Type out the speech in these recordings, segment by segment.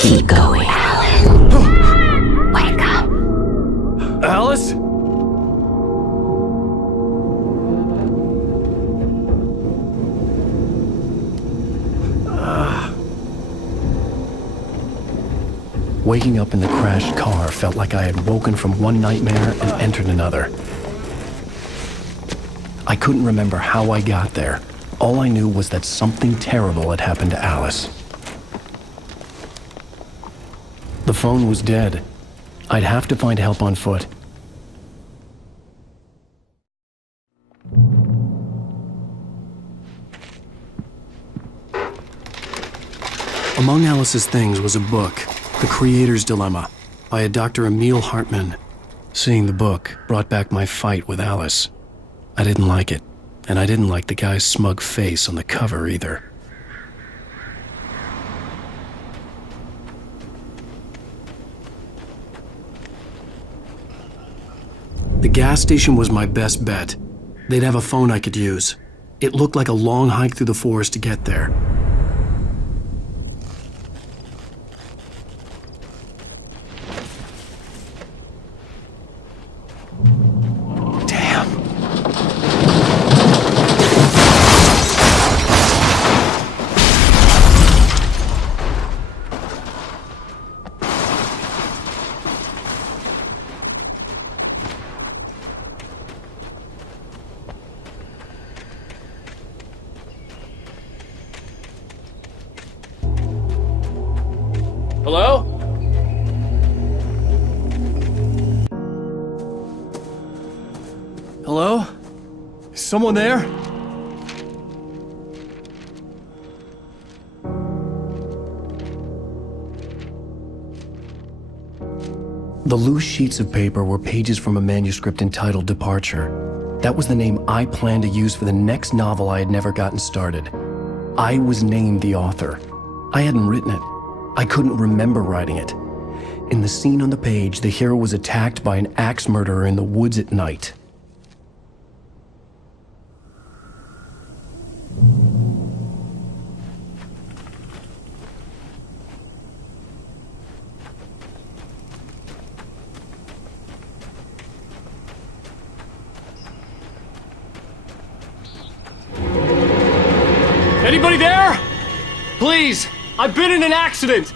Keep going, Alan. Wake up. Alice? Waking up in the crashed car felt like I had woken from one nightmare and entered another. I couldn't remember how I got there. All I knew was that something terrible had happened to Alice. The phone was dead. I'd have to find help on foot. Among Alice's things was a book, The Creator's Dilemma, by a Dr. Emil Hartman. Seeing the book brought back my fight with Alice. I didn't like it, and I didn't like the guy's smug face on the cover either. The gas station was my best bet. They'd have a phone I could use. It looked like a long hike through the forest to get there. Hello? Hello? Is someone there? The loose sheets of paper were pages from a manuscript entitled Departure. That was the name I planned to use for the next novel I had never gotten started. I was named the author. I hadn't written it. I couldn't remember writing it. In the scene on the page, the hero was attacked by an axe murderer in the woods at night. Anybody there? Please! I've been in an accident!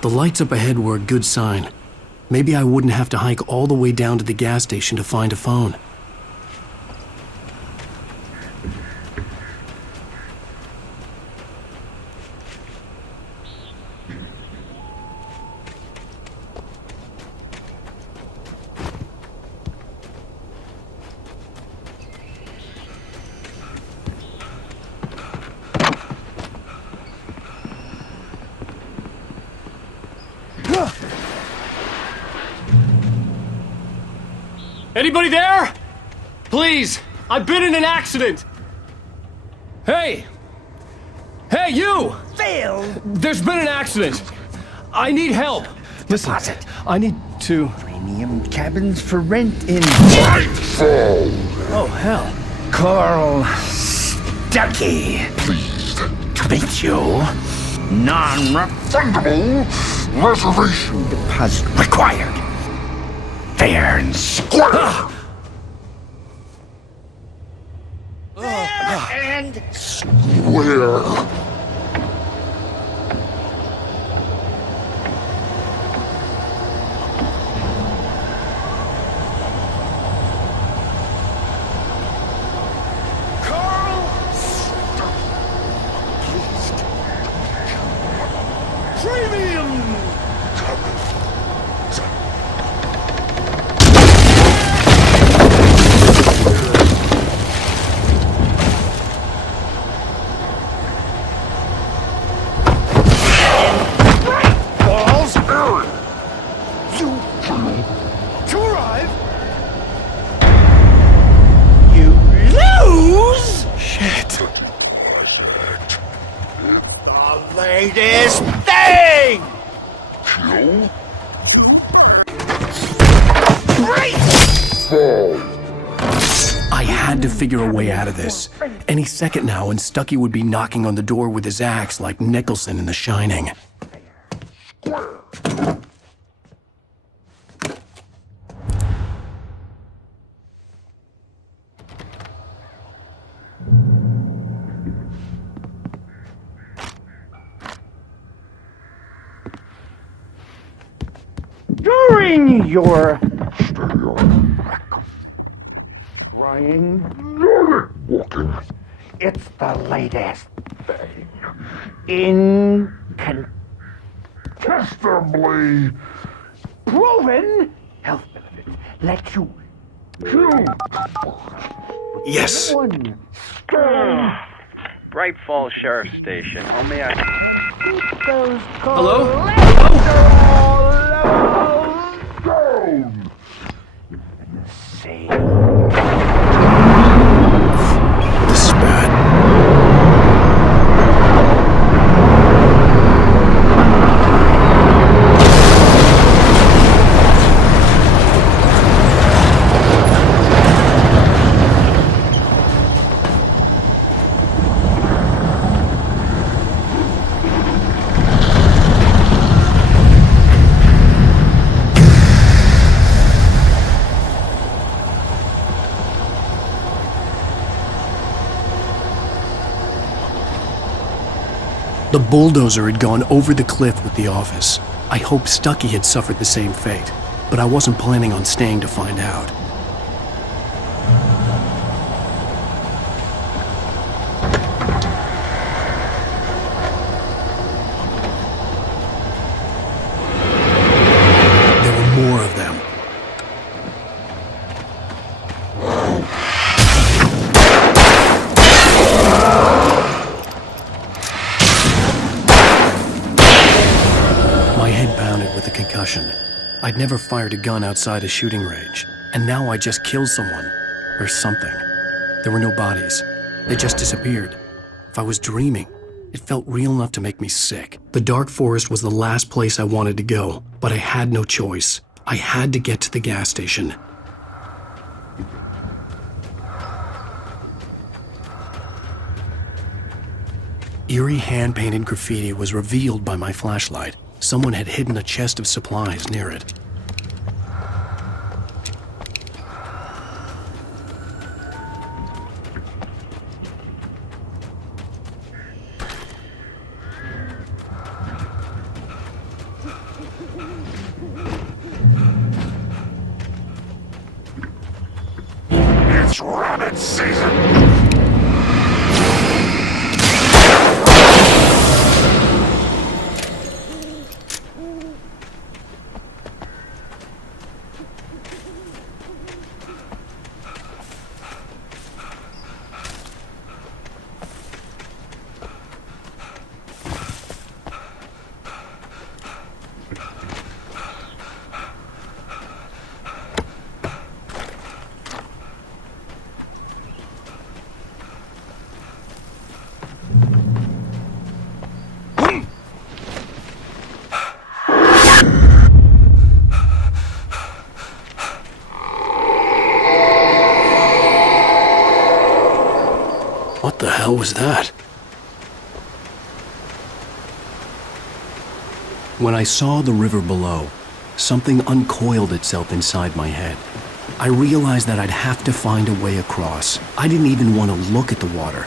The lights up ahead were a good sign. Maybe I wouldn't have to hike all the way down to the gas station to find a phone. Anybody there? Please! I've been in an accident! Hey! Hey, you! Phil! There's been an accident! I need help! Listen, Deposit. I need to... Premium cabins for rent in Oh, hell. Carl Stuckey. Pleased. To meet you. Non-refundable Reservation. deposit required. Fair and square. And Where? Carl Premium. Balls. You to arrive. You lose. Shit. The latest thing. doing? Kill? Right! I had to figure a way out of this. Any second now, and Stucky would be knocking on the door with his axe like Nicholson in The Shining. During your Stay on track. trying, Walking. it's the latest Thing. incontestably proven health benefits let you Kill. Yes! one Bright Falls Sheriff Station. How may I? those Hello? Down. say This is bad. The bulldozer had gone over the cliff with the office. I hoped Stucky had suffered the same fate, but I wasn't planning on staying to find out. There were more of them. My head pounded with a concussion. I'd never fired a gun outside a shooting range, and now I just killed someone. Or something. There were no bodies. They just disappeared. If I was dreaming, it felt real enough to make me sick. The dark forest was the last place I wanted to go, but I had no choice. I had to get to the gas station. Eerie hand-painted graffiti was revealed by my flashlight. Someone had hidden a chest of supplies near it. It's rabbit season. What the hell was that? When I saw the river below, something uncoiled itself inside my head. I realized that I'd have to find a way across. I didn't even want to look at the water.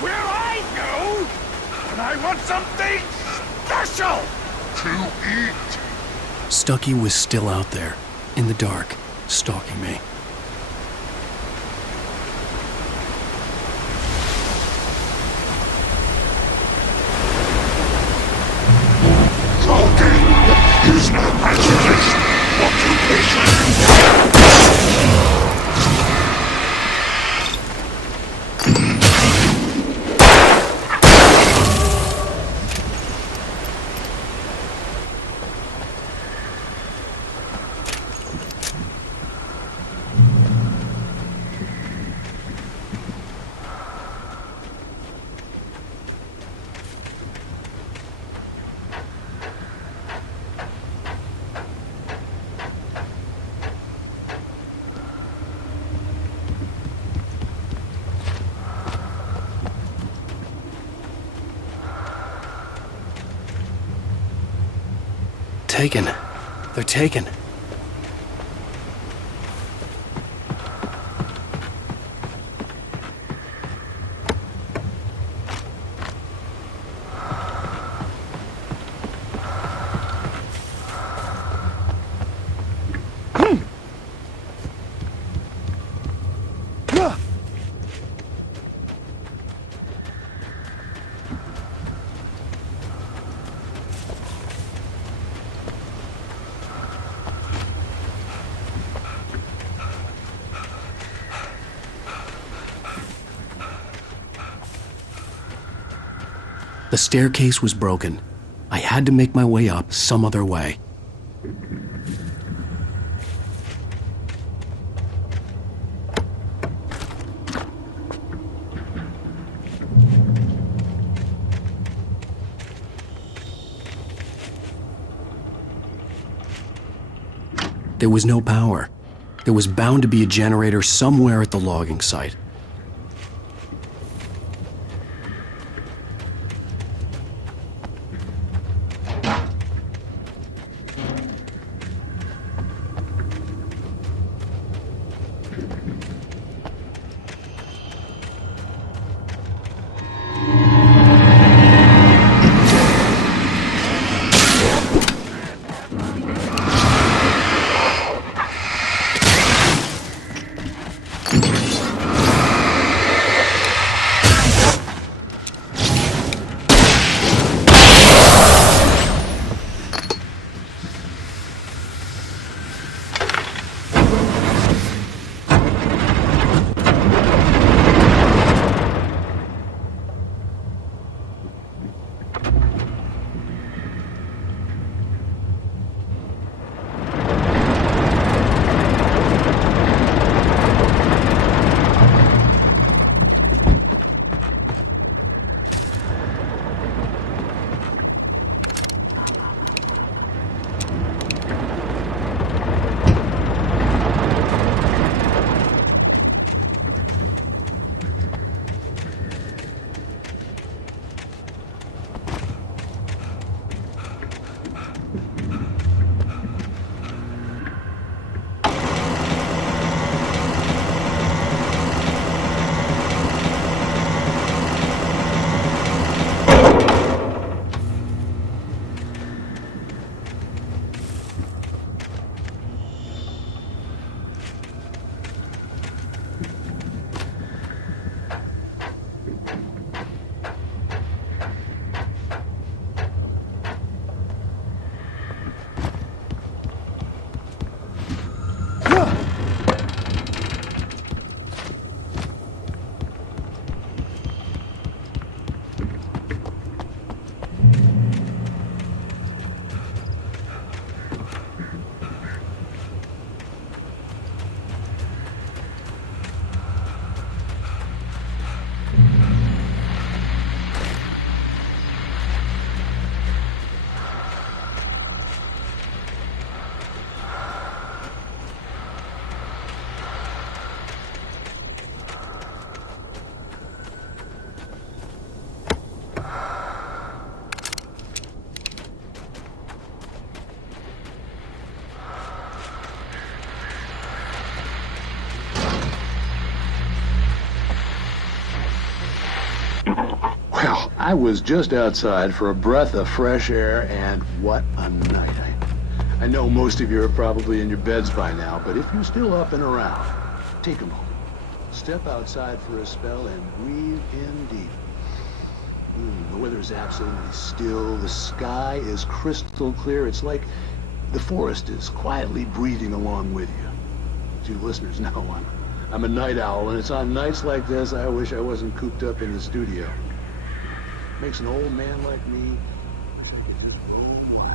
where I go when I want something special. To eat. Stucky was still out there, in the dark, stalking me. Taken. They're taken. The staircase was broken. I had to make my way up some other way. There was no power. There was bound to be a generator somewhere at the logging site. Well, I was just outside for a breath of fresh air, and what a night. I know most of you are probably in your beds by now, but if you're still up and around, take a moment. Step outside for a spell and breathe in deep. The weather's absolutely still. The sky is crystal clear. It's like the forest is quietly breathing along with you. As you listeners know, I'm a night owl, and it's on nights like this I wish I wasn't cooped up in the studio. Makes an old man like me wish I could just roam wild.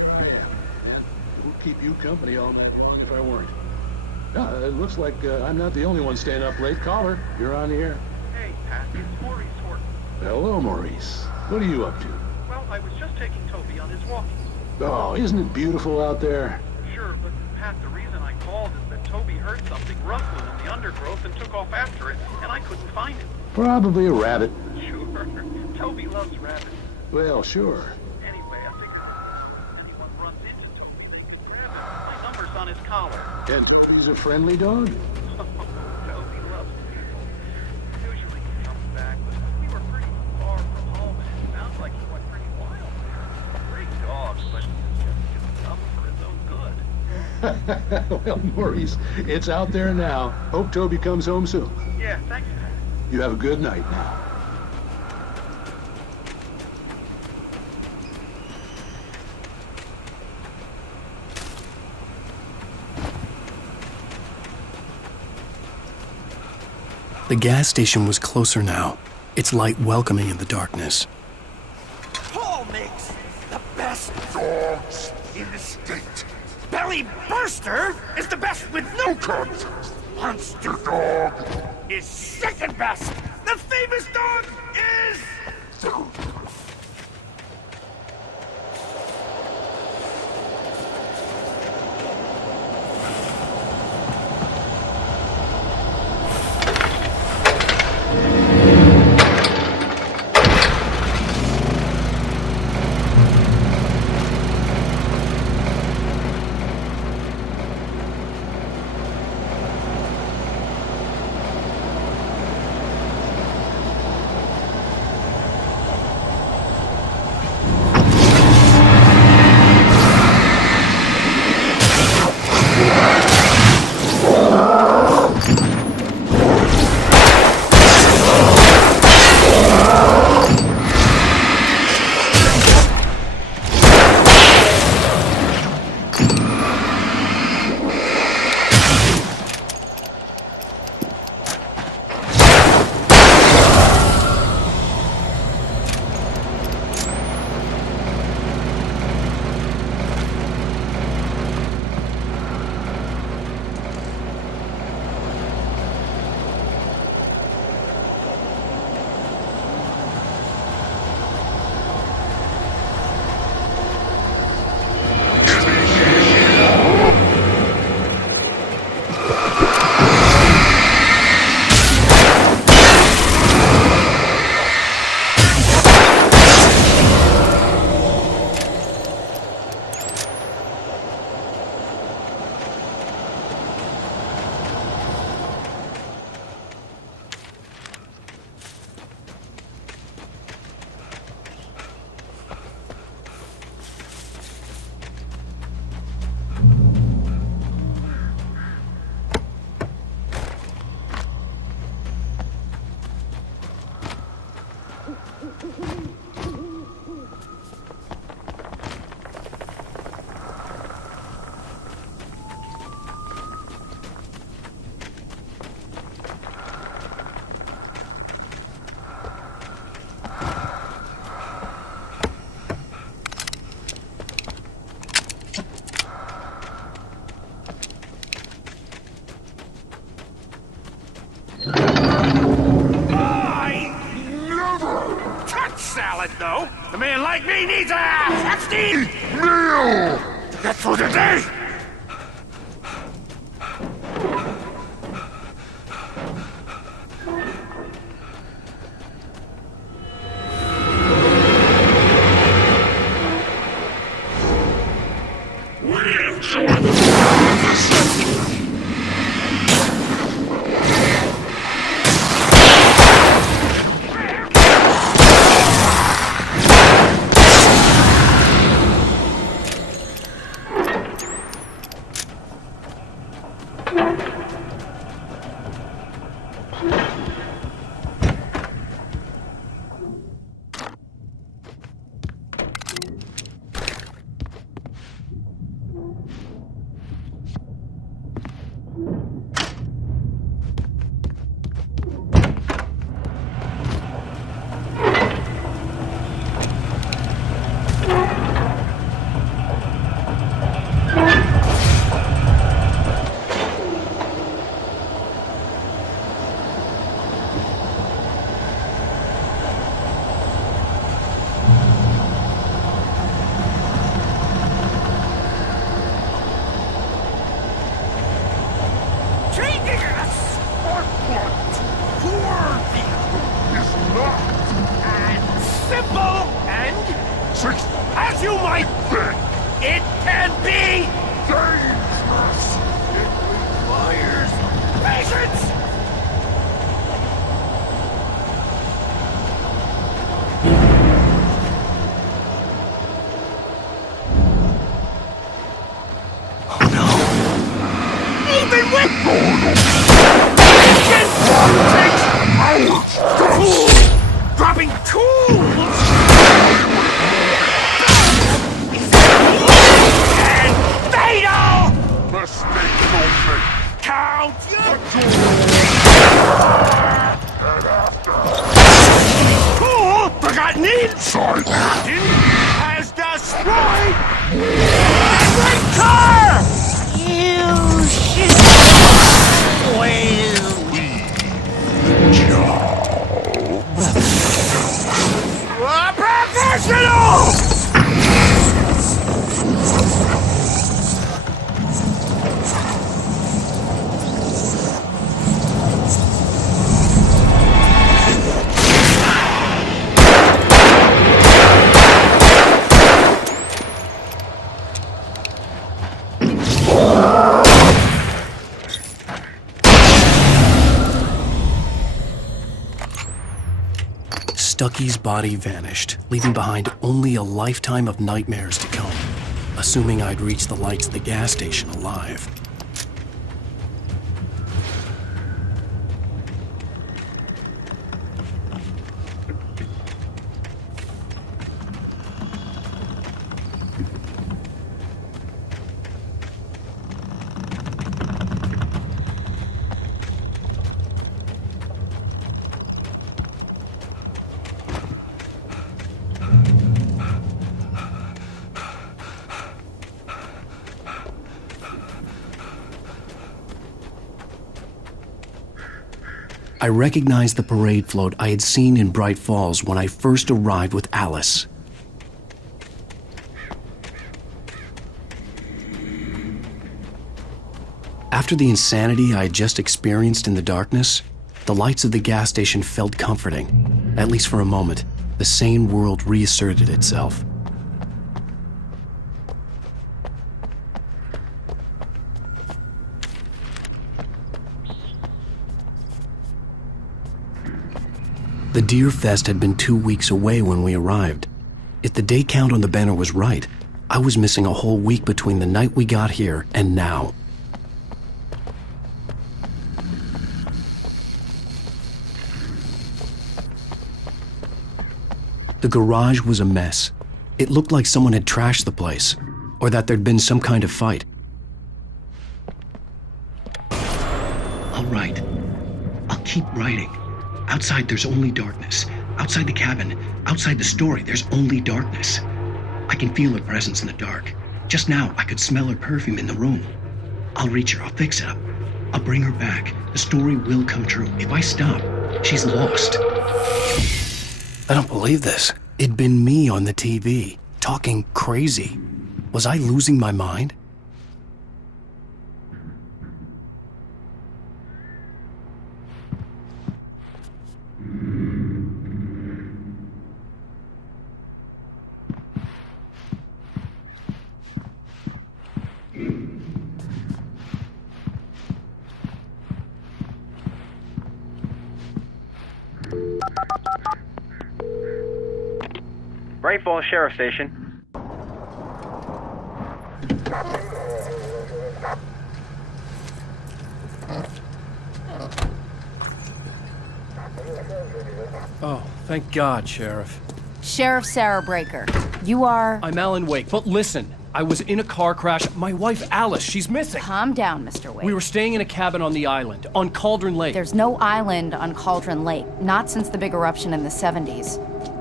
Here I am, man. It would keep you company all night long if I weren't. It looks like I'm not the only one staying up late. Caller, you're on the air. Hey, Pat, it's Maurice Horton. Hello, Maurice. What are you up to? Well, I was just taking Toby on his walkies. Oh, isn't it beautiful out there? Sure, but Pat, the reason I called is that Toby heard something rustling in the undergrowth and took off after it, and I couldn't find it. Probably a rabbit. Sure. Toby loves rabbits. Well, sure. Anyway, I figured on his collar. And Toby's a friendly dog? Toby loves people. Usually he comes back, but we were pretty far from home, and it sounds like he went pretty wild there. Great dog, but just tough for his own good. Well, Maurice, it's out there now. Hope Toby comes home soon. Yeah, thanks, Pat. You have a good night now. The gas station was closer now, its light welcoming in the darkness. Paul makes the best. Dogs in the state. Belly Burster is the best with no Cunt. monster Dog. is second best. The famous dog is. Salad, though. A man like me needs a hefty Meal. That's for today. Six As you might think, it can be dangerous. patience! Even with dropping tools and fatal. Mistake don't make. Count your tool. Forgotten inside has destroyed every car. You should a professional! Stucky's body vanished, leaving behind only a lifetime of nightmares to come, assuming I'd reach the lights of the gas station alive. I recognized the parade float I had seen in Bright Falls when I first arrived with Alice. After the insanity I had just experienced in the darkness, the lights of the gas station felt comforting. At least for a moment, the sane world reasserted itself. The Deer Fest had been 2 weeks away when we arrived. If the day count on the banner was right, I was missing a whole week between the night we got here and now. The garage was a mess. It looked like someone had trashed the place, or that there'd been some kind of fight. I'll write. I'll keep writing. Outside, there's only darkness. Outside the cabin, outside the story, there's only darkness. I can feel her presence in the dark. Just now, I could smell her perfume in the room. I'll reach her. I'll fix it up. I'll bring her back. The story will come true. If I stop, she's lost. I don't believe this. It'd been me on the TV, talking crazy. Was I losing my mind? Bright Falls Sheriff Station. Oh, thank God, Sheriff. Sheriff Sarah Breaker. You are... I'm Alan Wake, but listen, I was in a car crash. My wife, Alice, she's missing. Calm down, Mr. Wake. We were staying in a cabin on the island, on Cauldron Lake. There's no island on Cauldron Lake, not since the big eruption in the 70s.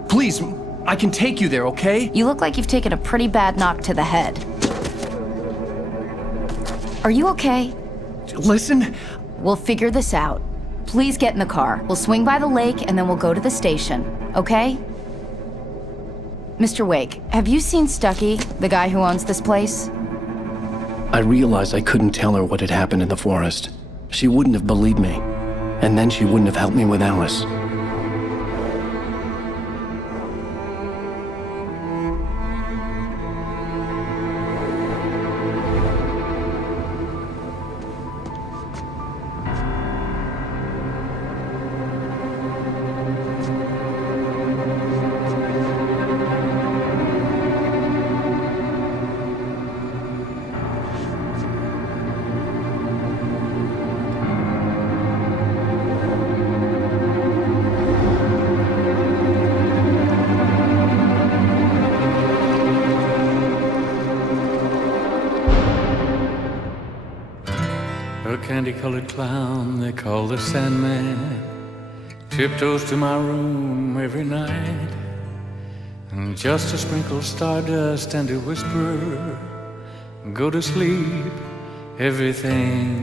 Please, I can take you there, okay? You look like you've taken a pretty bad knock to the head. Are you okay? Listen. We'll figure this out. Please get in the car. We'll swing by the lake and then we'll go to the station, okay? Mr. Wake, have you seen Stucky, the guy who owns this place? I realized I couldn't tell her what had happened in the forest. She wouldn't have believed me. And then she wouldn't have helped me with Alice. A candy-colored clown they call the Sandman tiptoes to my room every night, and just to sprinkle stardust and to whisper, go to sleep, everything